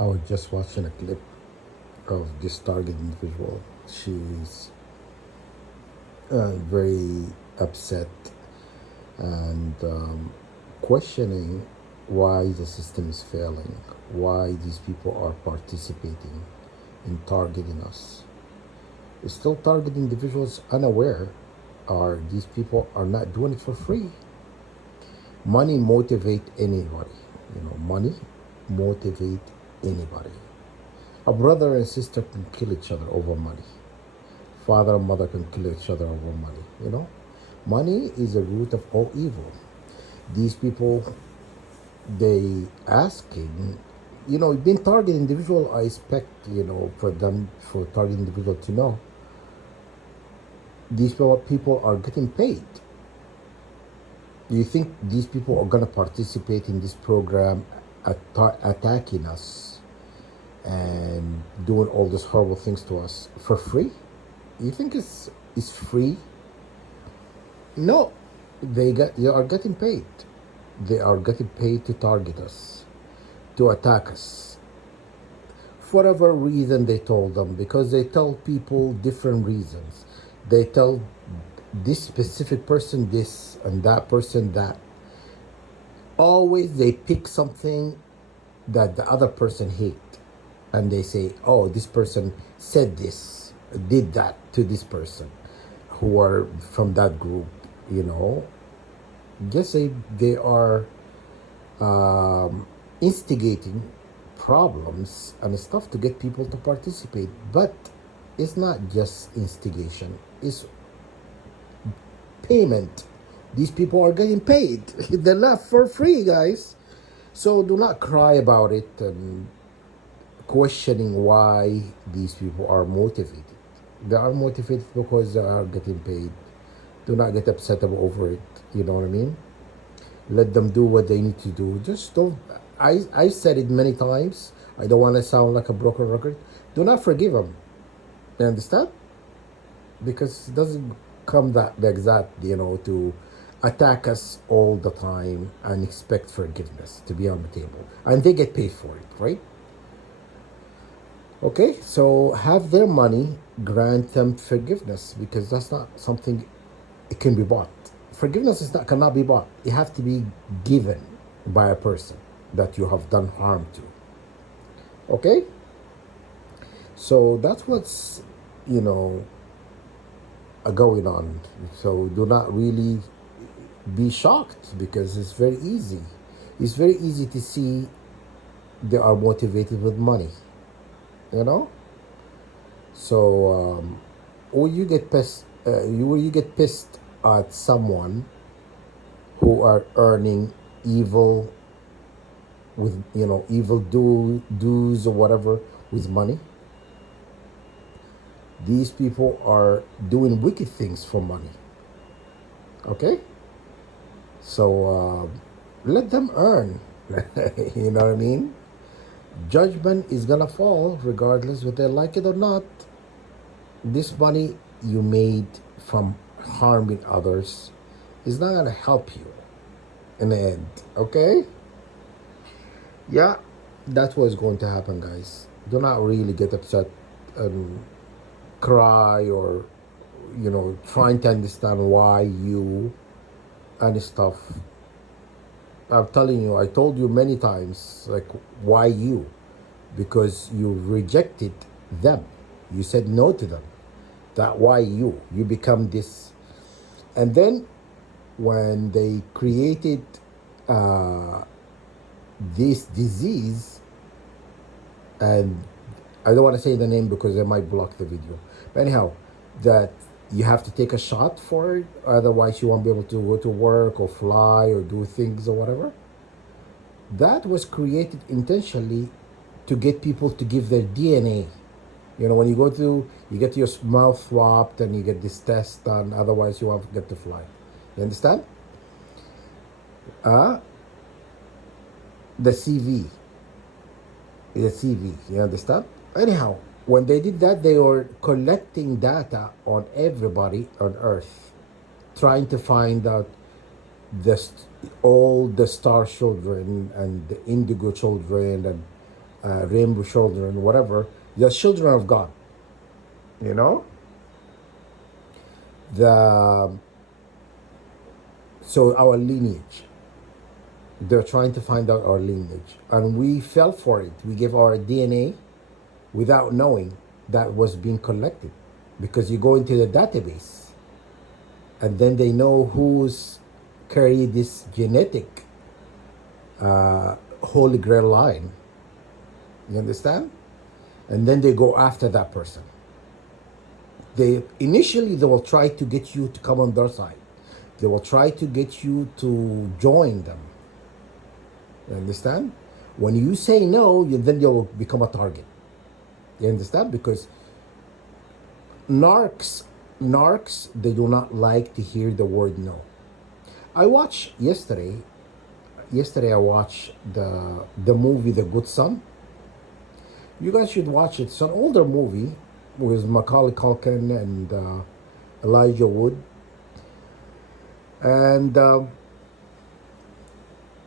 I was just watching a clip of this target individual. She's very upset and questioning why the system is failing, why these people are participating in targeting us. It's still target individuals unaware are these people are not doing it for free. Money motivate anybody. Money motivate anybody. A brother and sister can kill each other over money. Father and mother can kill each other over money. Money is the root of all evil. These people, they asking, being target individual, I expect, for target individual to know these people are getting paid. Do you think these people are going to participate in this program attacking us and doing all these horrible things to us for free? You think it's free? No, they are getting paid. They are getting paid to target us, to attack us. For whatever reason they told them, because they tell people different reasons. They tell this specific person this and that person that. Always they pick something that the other person hate, and they say, oh, this person said this, did that to this person who are from that group. Just say they are instigating problems and stuff to get people to participate. But it's not just instigation, it's payment. These people are getting paid. They're not for free, guys. So do not cry about it and questioning why these people are motivated. They are motivated because they are getting paid. Do not get upset over it. You know what I mean? Let them do what they need to do. Just don't. I said it many times. I don't want to sound like a broken record. Do not forgive them. You understand? Because it doesn't come that exact, to attack us all the time and expect forgiveness to be on the table. And they get paid for it, right? Okay, so have their money, grant them forgiveness, because that's not something it can be bought. Forgiveness cannot be bought. It has to be given by a person that you have done harm to. Okay? So that's what's, going on. So do not really be shocked, because it's very easy. It's very easy to see they are motivated with money. So when you get pissed at someone who are earning evil with evil dues or whatever with money, these people are doing wicked things for money. Okay, so let them earn. You know what I mean? Judgment is gonna fall regardless whether they like it or not. This money you made from harming others is not gonna help you in the end. Okay? Yeah, that's what's going to happen, guys. Do not really get upset and cry or trying to understand why you and stuff. I'm telling you, I told you many times, like, why you? Because you rejected them. You said no to them. That why you? You become this. And then when they created this disease, and I don't want to say the name because they might block the video. But anyhow, that you have to take a shot for it, otherwise you won't be able to go to work or fly or do things or whatever. That was created intentionally to get people to give their DNA. When you get your mouth swabbed and you get this test done, otherwise you won't get to fly. You understand? The CV. You understand? Anyhow, when they did that, they were collecting data on everybody on Earth, trying to find out all the star children and the indigo children and rainbow children, whatever. They're children of God. You know, the so our lineage. They're trying to find out our lineage, and we fell for it. We gave our DNA without knowing that was being collected, because you go into the database, and then they know who's carried this genetic holy grail line. You understand? And then they go after that person. They will try to get you to come on their side. They will try to get you to join them. You understand? When you say no, then you'll become a target. You understand? Because narcs, they do not like to hear the word no. I watched yesterday. I watched the movie The Good Son. You guys should watch it. It's an older movie with Macaulay Culkin and Elijah Wood. And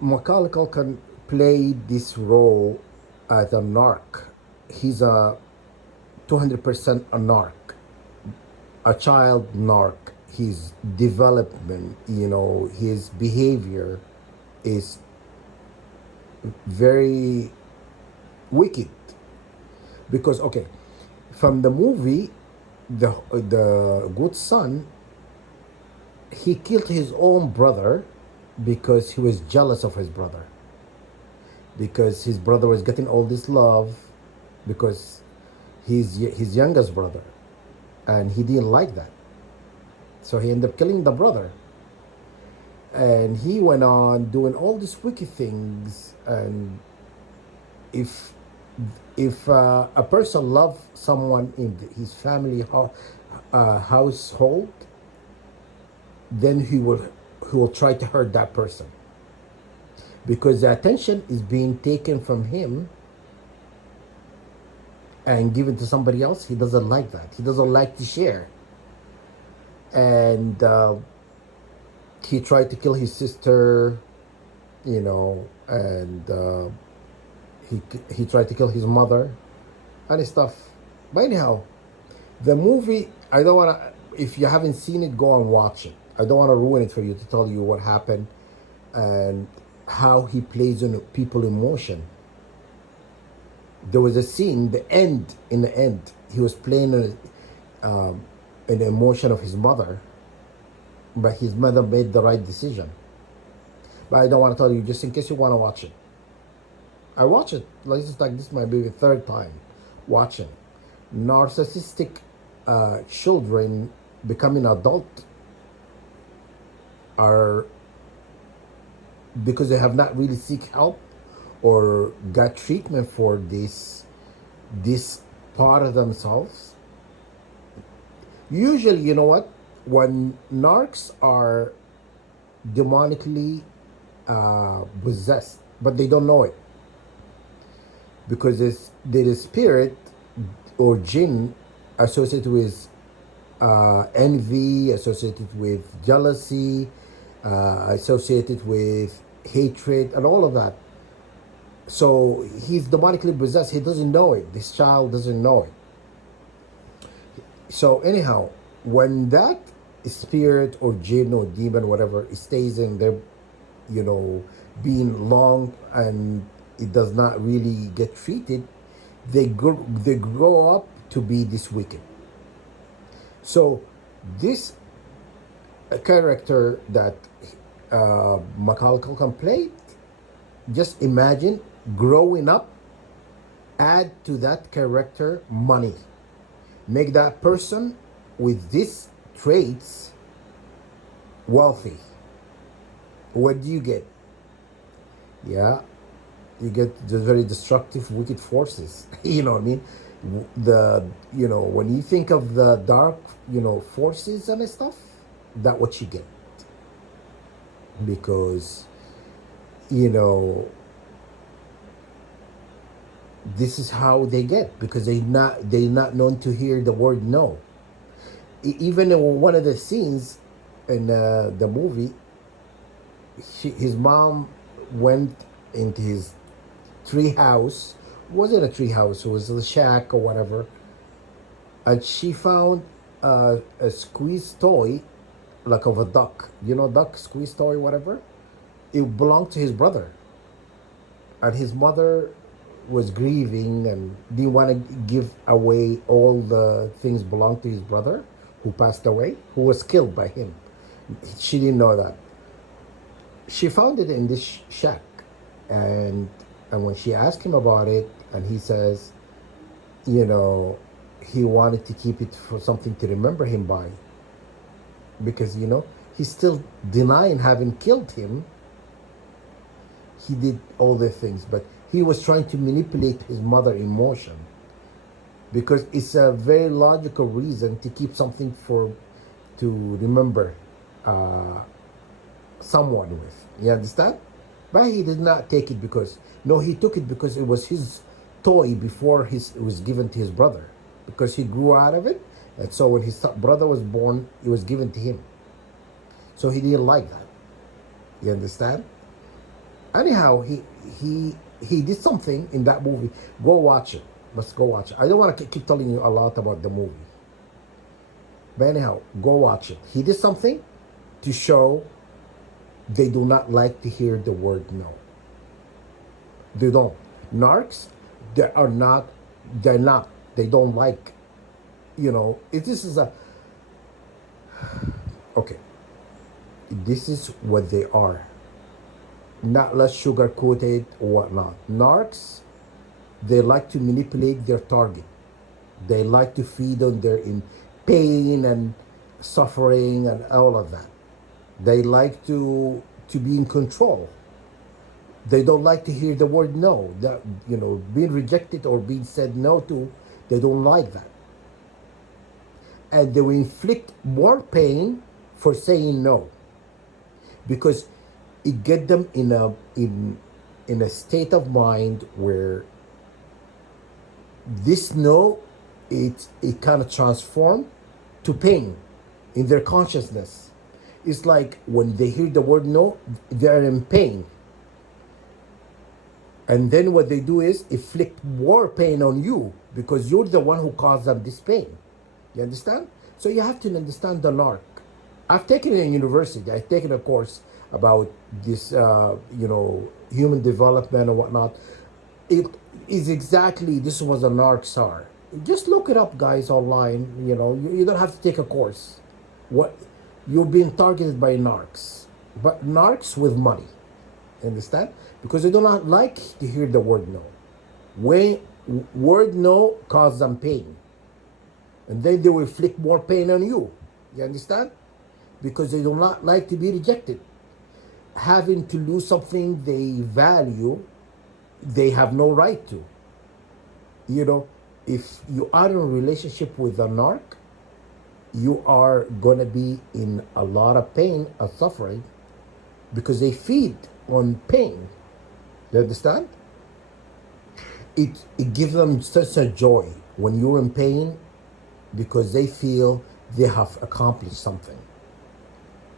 Macaulay Culkin played this role as a narc. He's a 200% a narc, a child narc. His development, his behavior is very wicked. Because, okay, from the movie, the Good Son, he killed his own brother because he was jealous of his brother. Because his brother was getting all this love, because he's his youngest brother, and he didn't like that. So he ended up killing the brother. And he went on doing all these wicked things. And if a person loves someone in his family household, then he will try to hurt that person, because the attention is being taken from him and given to somebody else. He doesn't like that. He doesn't like to share. And he tried to kill his sister, and he tried to kill his mother and stuff. But anyhow, the movie, I don't want to, if you haven't seen it, go and watch it. I don't want to ruin it for you to tell you what happened and how he plays on people emotion. There was a scene, in the end, he was playing an emotion of his mother, but his mother made the right decision. But I don't want to tell you, just in case you want to watch it. I watch it. This might be the third time watching. Narcissistic children becoming adult are because they have not really seek help or got treatment for this part of themselves. Usually, you know what? When narcs are demonically possessed, but they don't know it, because there is spirit or jinn associated with envy, associated with jealousy, associated with hatred, and all of that. So he's demonically possessed. He doesn't know it. This child doesn't know it. So anyhow, when that spirit or jinn or demon, whatever, it stays in there, being long, and it does not really get treated, they grow up to be this wicked. So this character that Macaulay Culkin played, just imagine growing up, add to that character money, make that person with these traits wealthy. What do you get? Yeah, you get the very destructive, wicked forces. You know what I mean? When you think of the dark, forces and stuff, that's what you get. Because, this is how they get, because they're not known to hear the word no. Even in one of the scenes in the movie, his mom went into his tree house wasn't a tree house, it was a shack or whatever. And she found a squeeze toy, like of a duck. You know, duck squeeze toy, whatever. It belonged to his brother, and his mother was grieving and didn't want to give away all the things belonged to his brother, who passed away, who was killed by him. She didn't know that. She found it in this shack, and when she asked him about it, and he says, you know, he wanted to keep it for something to remember him by, because he's still denying having killed him. He did all the things, but he was trying to manipulate his mother emotion, because it's a very logical reason to keep something to remember someone with. You understand? But he did not take it because, no, he took it because it was his toy before it was given to his brother, because he grew out of it, and so when his brother was born, it was given to him. So he didn't like that. You understand? Anyhow, he did something in that movie. Go watch it. Let's go watch it. I don't want to keep telling you a lot about the movie. But anyhow, go watch it. He did something to show they do not like to hear the word no. They don't. Narcs, they don't like, this is okay. This is what they are. Not less sugar coated or whatnot. Narcs, they like to manipulate their target. They like to feed on their in pain and suffering and all of that. They like to be in control. They don't like to hear the word no. That being rejected or being said no to, they don't like that. And they will inflict more pain for saying no, because it get them in a state of mind where this no, it kind of transform to pain in their consciousness. It's like when they hear the word no, they're in pain. And then what they do is inflict more pain on you, because you're the one who caused them this pain. You understand? So you have to understand the narc. I've taken it in university. I've taken a course about this, human development and whatnot. It is exactly, this was a narcs are. Just look it up, guys, online. You don't have to take a course. You're being targeted by narcs, but narcs with money. Understand? Because they do not like to hear the word no. When word no causes them pain, and then they will inflict more pain on you. You understand? Because they do not like to be rejected. Having to lose something they value, they have no right to. If you are in a relationship with a narc, you are going to be in a lot of pain or suffering, because they feed on pain. You understand? It gives them such a joy when you're in pain, because they feel they have accomplished something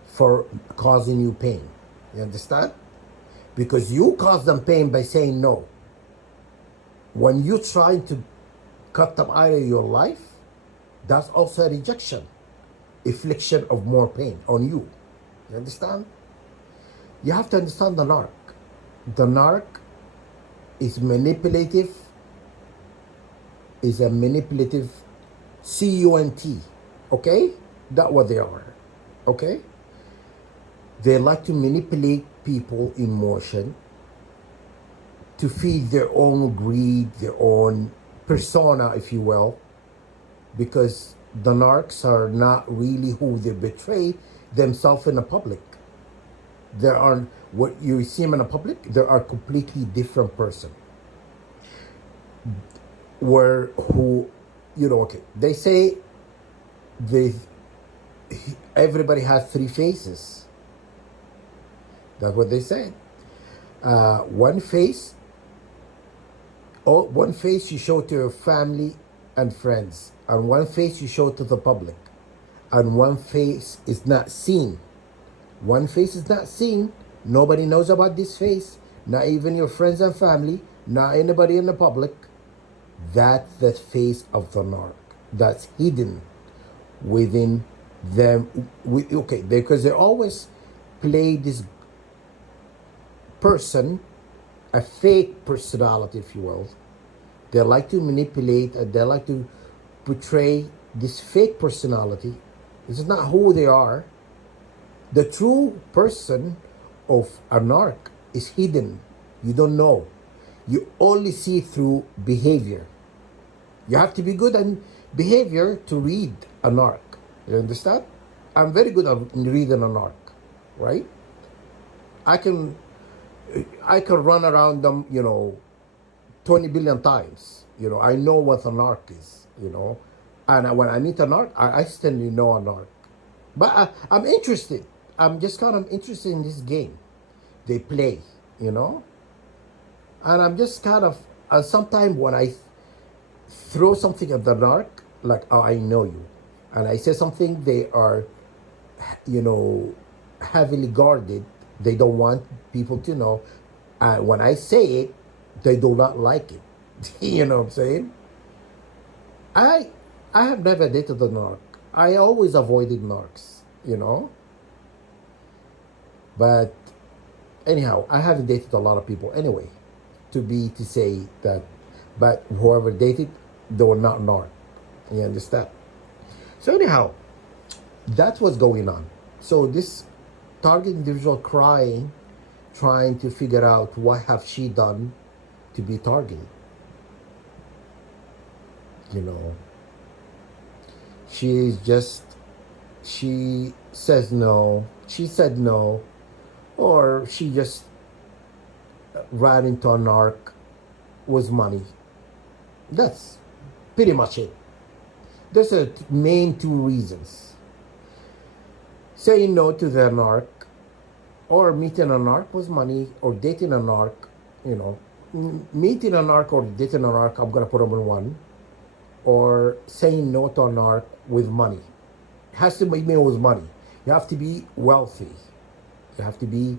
for causing you pain. You understand? Because you cause them pain by saying no. When you try to cut them out of your life, that's also a rejection, infliction of more pain on you. You understand? You have to understand the narc. The narc is manipulative, is a manipulative CUNT, okay? That's what they are, okay? They like to manipulate people emotion to feed their own greed, their own persona, if you will, because the narcs are not really who they betray themselves in the public. There are, what you see them in the public, they are completely different person. They say everybody has three faces. That's what they say. One face you show to your family and friends, and one face you show to the public, and one face is not seen. One face is not seen. Nobody knows about this face, not even your friends and family, not anybody in the public. That's the face of the narc. That's hidden within them. Okay, because they always play this person, a fake personality, if you will. They like to manipulate and they like to portray this fake personality. This is not who they are. The true person of a narc is hidden. You don't know. You only see through behavior. You have to be good at behavior to read a narc. You understand? I'm very good at reading a narc, right? I can run around them, 20 billion times. I know what a narc is, And when I meet a narc, I instantly know a narc. But I'm interested. I'm just kind of interested in this game they play, And I'm just kind of, sometimes when I throw something at the narc, like, oh, I know you. And I say something, they are, heavily guarded. They don't want people to know. And when I say it, they do not like it. You know what I'm saying? I I have never dated a narc. I always avoided narcs, But anyhow, I haven't dated a lot of people anyway. To say that, but whoever dated, they were not narc. You understand? So anyhow, that's what's going on. So this target individual crying, trying to figure out what have she done to be targeted. You know, she's just, she says no, she said no, or she just ran into a narc with money. That's pretty much it. There's a main two reasons. Saying no to the narc, or meeting a narc with money, or dating a narc, meeting a narc or dating a narc, I'm gonna put them in one, or saying no to a narc with money. It has to be with money. You have to be wealthy. You have to be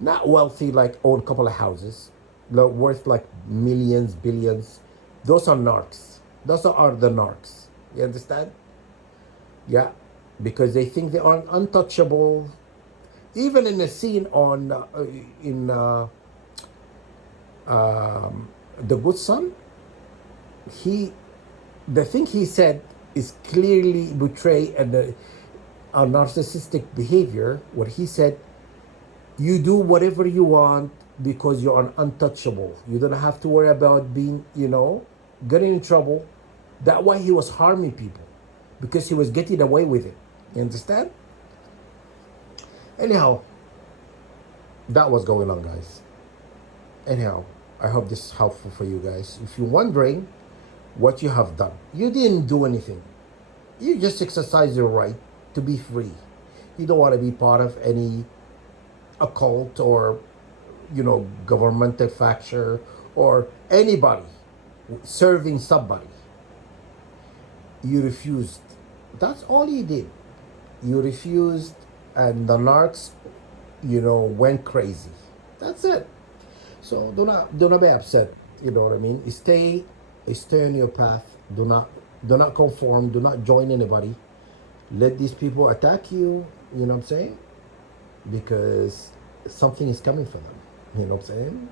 not wealthy like own a couple of houses, worth like millions, billions. Those are narcs. Those are the narcs. You understand? Yeah, because they think they are untouchable. Even in the scene on in The Good Son, the thing he said is clearly betray a narcissistic behavior. What he said, you do whatever you want because you're untouchable. You don't have to worry about being, getting in trouble. That's why he was harming people, because he was getting away with it. You understand? Anyhow, that was going on, guys. Anyhow, I hope this is helpful for you guys. If you're wondering what you have done, you didn't do anything. You just exercise your right to be free. You don't want to be part of any occult or, governmental factor or anybody serving somebody. You refused. That's all you did. You refused, and the narcs, went crazy. That's it. So do not be upset. You know what I mean? Stay on your path. Do not conform. Do not join anybody. Let these people attack you. You know what I'm saying? Because something is coming for them. You know what I'm saying?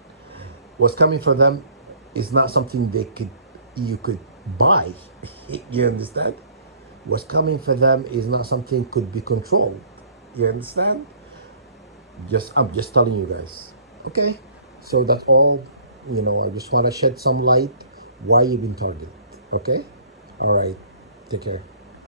What's coming for them is not something you could buy. You understand? What's coming for them is not something could be controlled. You understand? I'm just telling you guys. Okay? So that's all. I just want to shed some light why you've been targeted. Okay? All right. Take care.